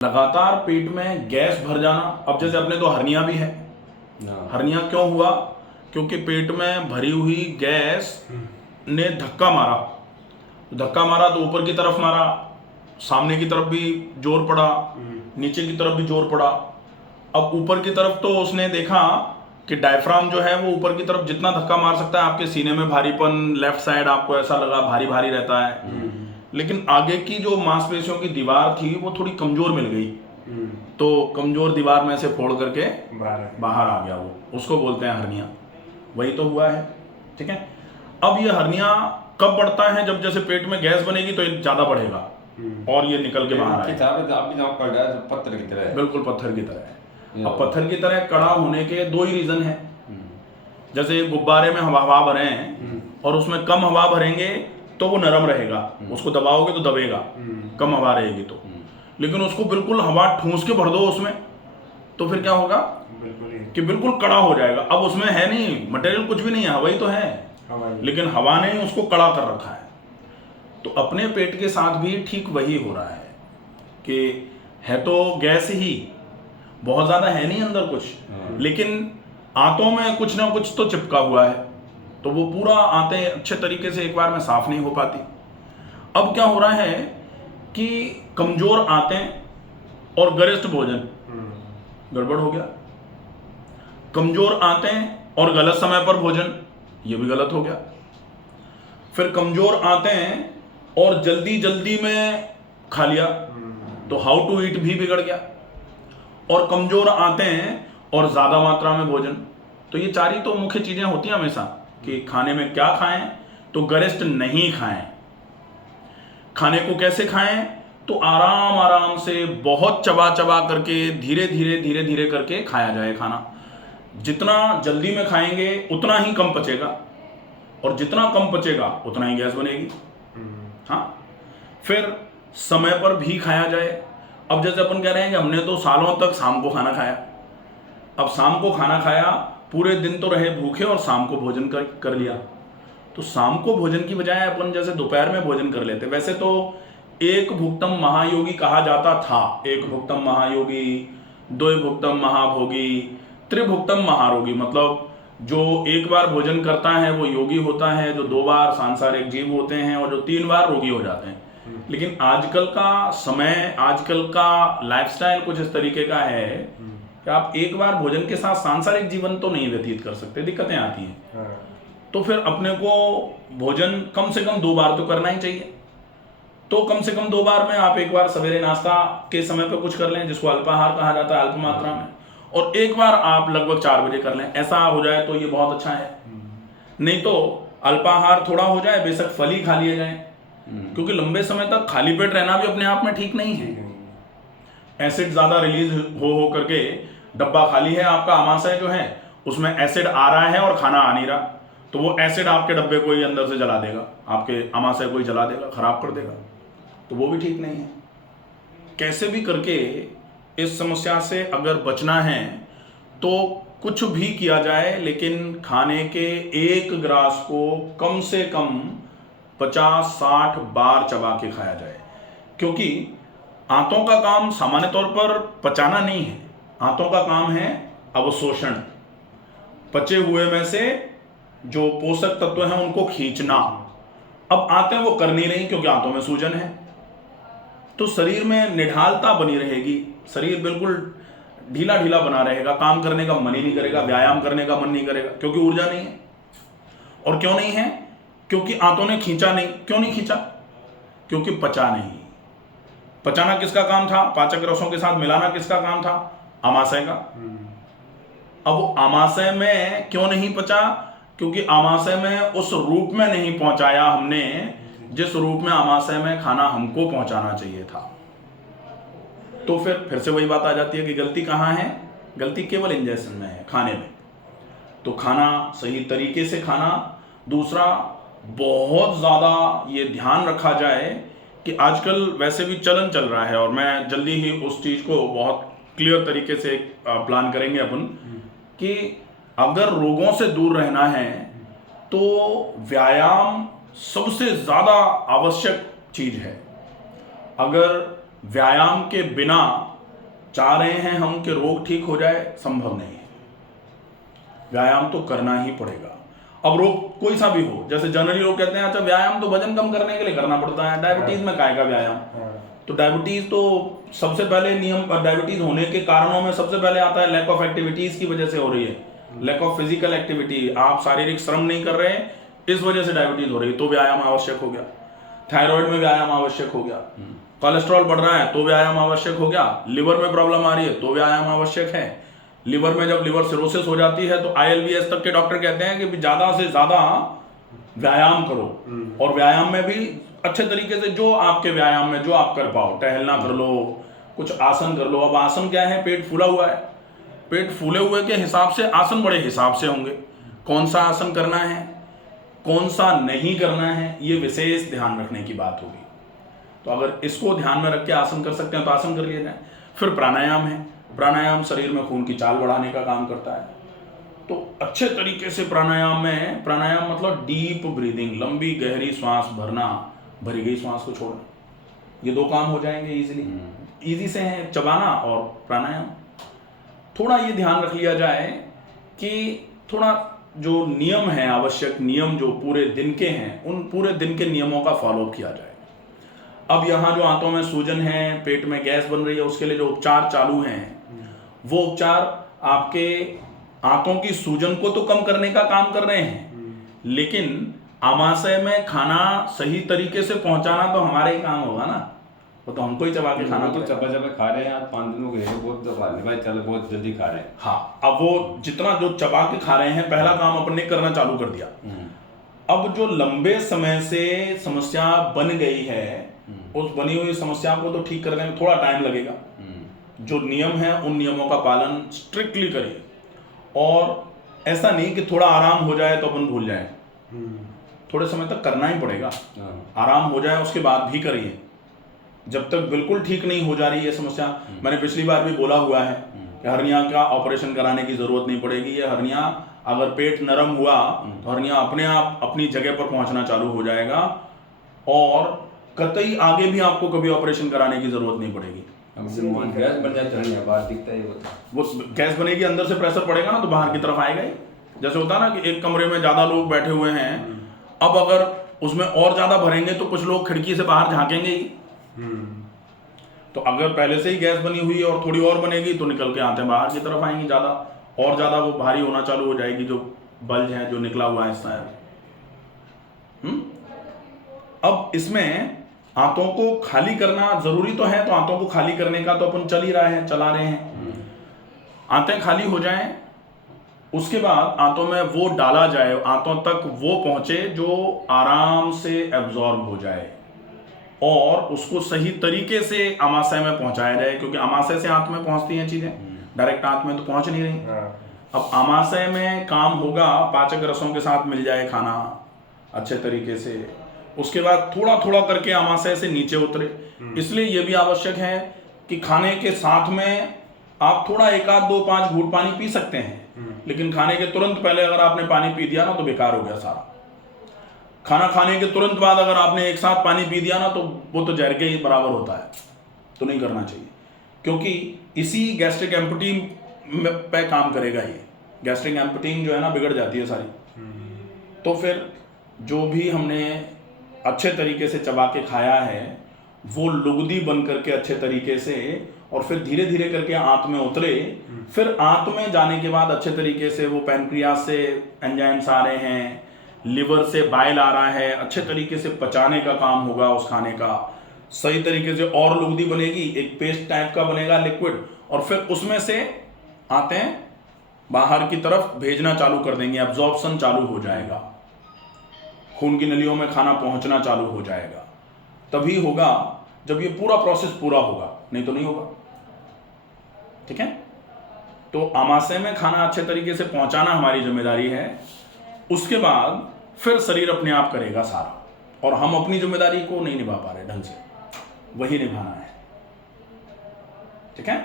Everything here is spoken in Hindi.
लगातार पेट में गैस भर जाना। अब जैसे अपने तो हर्निया भी है। हर्निया क्यों हुआ? क्योंकि पेट में भरी हुई गैस ने धक्का मारा। धक्का मारा तो ऊपर की तरफ मारा, सामने की तरफ भी जोर पड़ा, नीचे की तरफ भी जोर पड़ा। अब ऊपर की तरफ तो उसने देखा कि डायफ्राम जो है वो ऊपर की तरफ जितना धक्का मार सकता है, आपके सीने में भारीपन, लेफ्ट साइड आपको ऐसा लगा भारी भारी रहता है, लेकिन आगे की जो मांसपेशियों की दीवार थी वो थोड़ी कमजोर मिल गई। तो कमजोर दीवार में से फोड़ करके बाहर आ गया, वो उसको बोलते हैं हर्निया। वही तो हुआ है। ठीक है। अब ये हर्निया कब बढ़ता है? जब जैसे पेट में गैस बनेगी तो ये ज्यादा बढ़ेगा और ये निकल के बाहर आएगा। पत्थर की तरह है। बिल्कुल पत्थर की तरह है। अब पत्थर की तरह कड़ा होने के दो ही रीजन है। जैसे गुब्बारे में हवा भरे हैं और उसमें कम हवा भरेंगे तो वो नरम रहेगा, उसको दबाओगे तो दबेगा, कम हवा रहेगी तो। लेकिन उसको बिल्कुल हवा ठूंस के भर दो उसमें तो फिर क्या होगा कि बिल्कुल कड़ा हो जाएगा। अब उसमें है नहीं मटेरियल, कुछ भी नहीं है, हवा ही तो है, लेकिन हवा ने उसको कड़ा कर रखा है। तो अपने पेट के साथ भी ठीक वही हो रहा है कि है तो गैस ही, बहुत ज्यादा है नहीं अंदर कुछ, लेकिन आंतों में कुछ ना कुछ तो चिपका हुआ है, तो वो पूरा आंतें अच्छे तरीके से एक बार में साफ नहीं हो पाती। अब क्या हो रहा है कि कमजोर आंतें और गरिष्ठ भोजन, गड़बड़ हो गया। कमजोर आंतें और गलत समय पर भोजन, ये भी गलत हो गया। फिर कमजोर आंतें और जल्दी जल्दी में खा लिया तो हाउ टू ईट भी बिगड़ गया। और कमजोर आंतें और ज्यादा मात्रा में भोजन, तो ये चार ही तो मुख्य चीजें होती हैं हमेशा कि खाने में क्या खाएं। तो गरिष्ठ नहीं खाएं। खाने को कैसे खाएं? तो आराम आराम से, बहुत चबा चबा करके, धीरे धीरे धीरे धीरे करके खाया जाए खाना। जितना जल्दी में खाएंगे उतना ही कम पचेगा, और जितना कम पचेगा उतना ही गैस बनेगी। हाँ। फिर समय पर भी खाया जाए। अब जैसे अपन कह रहे हैं कि हमने तो सालों तक शाम को खाना खाया। अब शाम को खाना खाया, पूरे दिन तो रहे भूखे और शाम को भोजन कर लिया। तो शाम को भोजन की बजाय अपन जैसे दोपहर में भोजन कर लेते। वैसे तो एक भुक्तम महायोगी कहा जाता था। एक भुक्तम महायोगी, दो भुक्तम महाभोगी, त्रिभुक्तम महारोगी। मतलब जो एक बार भोजन करता है वो योगी होता है, जो दो बार सांसारिक जीव होते हैं, और जो तीन बार रोगी हो जाते हैं। लेकिन आजकल का समय, आजकल का लाइफस्टाइल कुछ इस तरीके का है कि आप एक बार भोजन के साथ सांसारिक जीवन तो नहीं व्यतीत कर सकते, दिक्कतें आती हैं। तो फिर अपने को भोजन कम से कम 2 बार तो करना ही चाहिए। तो कम से कम 2 बार में आप एक बार सवेरे नाश्ता के समय पे कुछ कर लें, जिसको अल्पाहार कहा जाता है, अल्प मात्रा में, और एक बार आप लगभग 4 बजे कर लें। ऐसा हो जाए तो ये बहुत अच्छा है। नहीं तो अल्पाहार थोड़ा हो जाए, बेशक फल ही खा लिए जाए, क्योंकि लंबे समय तक खाली पेट रहना भी अपने आप में ठीक नहीं है। एसिड ज्यादा रिलीज हो करके डब्बा खाली है आपका, आमाशय जो है उसमें एसिड आ रहा है और खाना आ नहीं रहा, तो वो एसिड आपके डब्बे को ही अंदर से जला देगा, आपके आमाशय को ही जला देगा, खराब कर देगा। तो वो भी ठीक नहीं है। कैसे भी करके इस समस्या से अगर बचना है तो कुछ भी किया जाए, लेकिन खाने के एक ग्रास को कम से कम 50-60 बार चबा के खाया जाए। क्योंकि आंतों का काम सामान्य तौर पर पचाना नहीं है, आंतों का काम है अवशोषण, पचे हुए में से जो पोषक तत्व हैं उनको खींचना। अब आंतें वो कर नहीं रही क्योंकि आंतों में सूजन है, तो शरीर में निढालता बनी रहेगी, शरीर बिल्कुल ढीला ढीला बना रहेगा, काम करने का मन ही नहीं करेगा, व्यायाम करने का मन नहीं करेगा, क्योंकि ऊर्जा नहीं है। और क्यों नहीं है? क्योंकि आंतों ने खींचा नहीं। क्यों नहीं खींचा? क्योंकि पचा नहीं। पचाना किसका काम था? पाचक रसों के साथ मिलाना किसका काम था? आमाशय का। अब वो आमाशय में क्यों नहीं पचा? क्योंकि आमाशय में उस रूप में नहीं पहुंचाया हमने जिस रूप में आमाशय में खाना हमको पहुंचाना चाहिए था। तो फिर से वही बात आ जाती है कि गलती कहाँ है? गलती केवल इंजेक्शन में है, खाने में। तो खाना सही तरीके से खाना। दूसरा, बहुत ज्यादा ये ध्यान रखा जाए कि आजकल वैसे भी चलन चल रहा है, और मैं जल्दी ही उस चीज को बहुत क्लियर तरीके से प्लान करेंगे अपन, कि अगर रोगों से दूर रहना है तो व्यायाम सबसे ज्यादा आवश्यक चीज है। अगर व्यायाम के बिना चाह रहे हैं हम कि रोग ठीक हो जाए, संभव नहीं है, व्यायाम तो करना ही पड़ेगा। अब रोग कोई सा भी हो, जैसे जनरली लोग कहते हैं अच्छा व्यायाम तो वजन कम करने के लिए करना पड़ता है, डायबिटीज में काहे का व्यायाम? तो डायबिटीज तो सबसे पहले नियम, डायबिटीज होने के कारणों में सबसे पहले आता है लैक ऑफ एक्टिविटीज की वजह से हो रही है, लैक ऑफ फिजिकल एक्टिविटी, आप शारीरिक श्रम नहीं कर रहे हैं, इस वजह से डायबिटीज हो रही है, तो व्यायाम आवश्यक हो गया। थायराइड में व्यायाम आवश्यक हो गया, कोलेस्ट्रॉल बढ़ रहा है तो व्यायाम आवश्यक हो गया, लिवर में प्रॉब्लम आ रही है तो व्यायाम आवश्यक है। लिवर में जब लिवर सिरोसिस हो जाती है तो ILBS तक के डॉक्टर कहते हैं कि ज़्यादा से ज़्यादा व्यायाम करो, और व्यायाम में भी अच्छे तरीके से जो आपके व्यायाम में जो आप कर पाओ, टहलना कर लो, कुछ आसन कर लो। अब आसन क्या है, पेट फूला हुआ है, पेट फूले हुए के हिसाब से आसन बड़े हिसाब से होंगे, कौन सा आसन करना है कौन सा नहीं करना है ये विशेष ध्यान रखने की बात होगी। तो अगर इसको ध्यान में रख के आसन कर सकते हैं तो आसन कर लिया जाए। फिर प्राणायाम है, प्राणायाम शरीर में खून की चाल बढ़ाने का काम करता है, तो अच्छे तरीके से प्राणायाम में, प्राणायाम मतलब डीप ब्रीदिंग, लंबी गहरी सांस भरना, भरी गई सांस को छोड़ना, ये दो काम हो जाएंगे इजी से हैं, चबाना और प्राणायाम। थोड़ा ये ध्यान रख लिया जाए कि थोड़ा जो नियम है, आवश्यक नियम जो पूरे दिन के हैं, उन पूरे दिन के नियमों का फॉलो किया जाए। अब यहाँ जो आंतों में सूजन है, पेट में गैस बन रही है, उसके लिए जो उपचार चालू हैं, वो उपचार आपके आंतों की सूजन को तो कम करने का काम कर रहे हैं, लेकिन आमाशय में खाना सही तरीके से पहुंचाना तो हमारे ही काम होगा ना, वो तो हमको ही चबा के खाना। तो चबा चबा खा रहे हैं आप, 5 दिन हो गए बहुत दफा भाई, चलो बहुत जल्दी खा रहे हैं। हाँ, अब वो जितना जो चबा के खा रहे हैं, पहला काम अपन ने करना चालू कर दिया। अब जो लंबे समय से समस्या बन गई है, उस बनी हुई समस्या को तो ठीक करने में थोड़ा टाइम लगेगा। जो नियम है उन नियमों का पालन स्ट्रिक्टली करिए, और ऐसा नहीं कि थोड़ा आराम हो जाए तो अपन भूल जाएं, थोड़े समय तक करना ही पड़ेगा। आराम हो जाए उसके बाद भी करिए, जब तक बिल्कुल ठीक नहीं हो जा रही है समस्या। मैंने पिछली बार भी बोला हुआ है कि हर्निया का ऑपरेशन कराने की जरूरत नहीं पड़ेगी। ये हर्निया अगर पेट नरम हुआ तो हर्निया अपने आप अपनी जगह पर पहुंचना चालू हो जाएगा, और कतई आगे भी आपको कभी ऑपरेशन कराने की जरूरत नहीं पड़ेगी। गैस बन जाता है, बाहर दिखता है वो गैस बनेगी, अंदर से प्रेशर पड़ेगा ना तो बाहर की तरफ आएगा ही। जैसे होता है ना कि एक कमरे में ज्यादा लोग बैठे हुए हैं, अब अगर उसमें और ज्यादा भरेंगे तो कुछ लोग खिड़की से बाहर झांकेंगे ही। तो अगर पहले से ही गैस बनी हुई है और थोड़ी और बनेगी तो निकल के आते बाहर की तरफ आएंगी, ज्यादा और ज्यादा वो भारी होना चालू हो जाएगी, जो बल्ज है जो निकला हुआ हिस्सा है। अब इसमें आंतों को खाली करना जरूरी तो है, तो आंतों को खाली करने का तो अपन चला रहे हैं। आंतें खाली हो जाएं, उसके बाद आंतों में वो डाला जाए, आंतों तक वो पहुंचे जो आराम से एब्जॉर्ब हो जाए, और उसको सही तरीके से आमाशय में पहुंचाया जाए, क्योंकि आमाशय से आंत में पहुंचती हैं चीजें, डायरेक्ट आंत में तो पहुंच नहीं रही। अब आमाशय में काम होगा, पाचक रसों के साथ मिल जाए खाना अच्छे तरीके से, उसके बाद थोड़ा थोड़ा करके आमाशय से नीचे उतरे। इसलिए यह भी आवश्यक है कि खाने के साथ में आप थोड़ा 1 आध 2 5 घूंट पानी पी सकते हैं, लेकिन खाने के तुरंत पहले अगर आपने पानी पी दिया ना तो बेकार हो गया सारा। खाना खाने के तुरंत बाद अगर आपने एक साथ पानी पी दिया ना तो वो तो जहर के ही बराबर होता है, तो नहीं करना चाहिए, क्योंकि इसी गैस्ट्रिक एम्पटीम पे काम करेगा ये। गैस्ट्रिक एम्पटीम जो है ना बिगड़ जाती है सारी। तो फिर जो भी हमने अच्छे तरीके से चबा के खाया है वो लुगदी बन करके अच्छे तरीके से, और फिर धीरे धीरे करके आंत में उतरे। फिर आंत में जाने के बाद अच्छे तरीके से वो पैनक्रियास से एंजाइम्स आ रहे हैं, लिवर से बाइल आ रहा है, अच्छे तरीके से पचाने का काम होगा उस खाने का सही तरीके से, और लुगदी बनेगी, एक पेस्ट टाइप का बनेगा लिक्विड, और फिर उसमें से आंतें बाहर की तरफ भेजना चालू कर देंगे, एब्जॉर्प्शन चालू हो जाएगा, खून की नलियों में खाना पहुंचना चालू हो जाएगा। तभी होगा जब ये पूरा प्रोसेस पूरा होगा, नहीं तो नहीं होगा। ठीक है, तो आमाशय में खाना अच्छे तरीके से पहुंचाना हमारी जिम्मेदारी है। उसके बाद फिर शरीर अपने आप करेगा सारा, और हम अपनी जिम्मेदारी को नहीं निभा पा रहे ढंग से, वही निभाना है। ठीक है।